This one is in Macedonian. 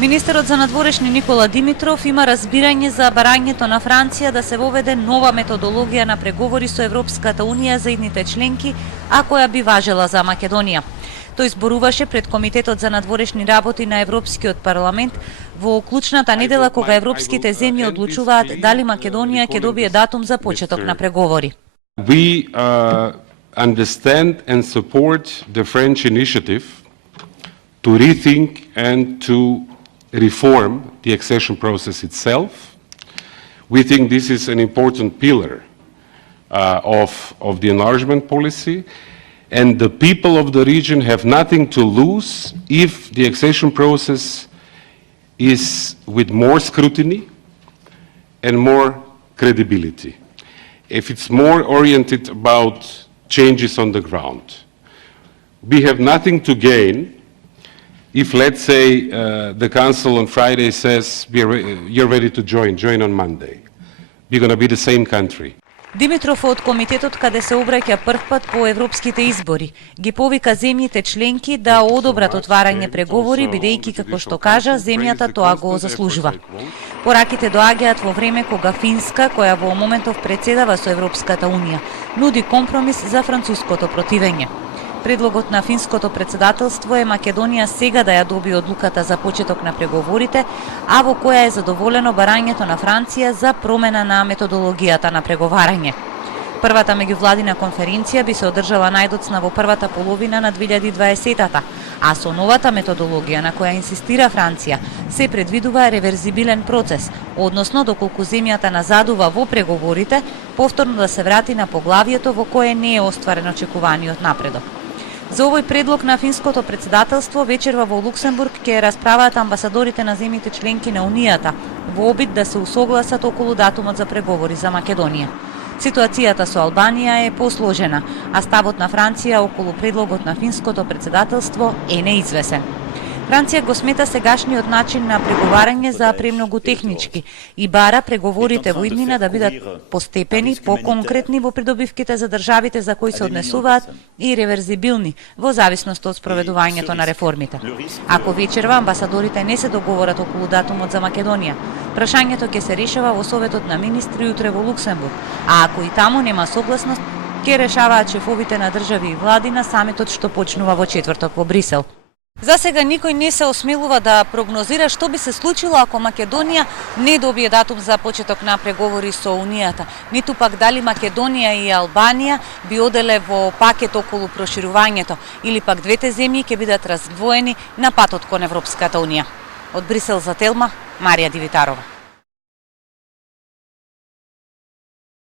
Министерот за надворешни Никола Димитров има разбирање за барањето на Франција да се воведе нова методологија на преговори со Европската Унија за идните членки, а која би важела за Македонија. Тој зборуваше пред Комитетот за надворешни работи на Европскиот парламент во клучната недела кога европските земји одлучуваат дали Македонија ќе добие датум за почеток на преговори. We understand and support the French initiative to rethink and to reform the accession process itself. We think this is an important pillar of the enlargement policy, and the people of the region have nothing to lose if the accession process is with more scrutiny and more credibility, if it's more oriented about changes on the ground. We have nothing to gain if, let's say, the Council on Friday says, you're ready to join on Monday. We're going to be the same country. Димитров од комитетот каде се обраќа првпат по европските избори ги повика земјите членки да одобрат отварање преговори, бидејќи, како што кажа, земјата тоа го заслужува. Пораките доаѓаат во време кога Финска, која во моментов председава со Европската Унија, нуди компромис за француското противење. Предлогот на финското председателство е Македонија сега да ја добие одлуката за почеток на преговорите, а во која е задоволено барањето на Франција за промена на методологијата на преговарање. Првата меѓувладина конференција би се одржала најдоцна во првата половина на 2020-та, а со новата методологија на која инсистира Франција се предвидува реверзибилен процес, односно доколку земјата назадува во преговорите, повторно да се врати на поглавието во кое не е остварен очекуваниот напредок. За овој предлог на финското председателство вечерва во Луксембург ќе расправаат амбасадорите на земјите членки на Унијата во обид да се усогласат околу датумот за преговори за Македонија. Ситуацијата со Албанија е посложена, а ставот на Франција околу предлогот на финското председателство е неизвесен. Франција го смета сегашниот начин на преговарање за премногу технички и бара преговорите во иднина да бидат постепени, поконкретни во придобивките за државите за кои се однесуваат и реверзибилни во зависност од спроведувањето на реформите. Ако вечерва амбасадорите не се договорат околу датумот за Македонија, прашањето ќе се решава во Советот на министри утре во Луксембург, а ако и таму нема согласност, ќе решаваат шефовите на држави и влади на самитот што почнува во четврток во Брисел. За сега никој не се осмелува да прогнозира што би се случило ако Македонија не добие датум за почеток на преговори со Унијата, ниту пак дали Македонија и Албанија би оделе во пакет околу проширувањето или пак двете земји ќе бидат раздвоени на патот кон Европската Унија. Од Брисел за Телма, Марија Дивитарова.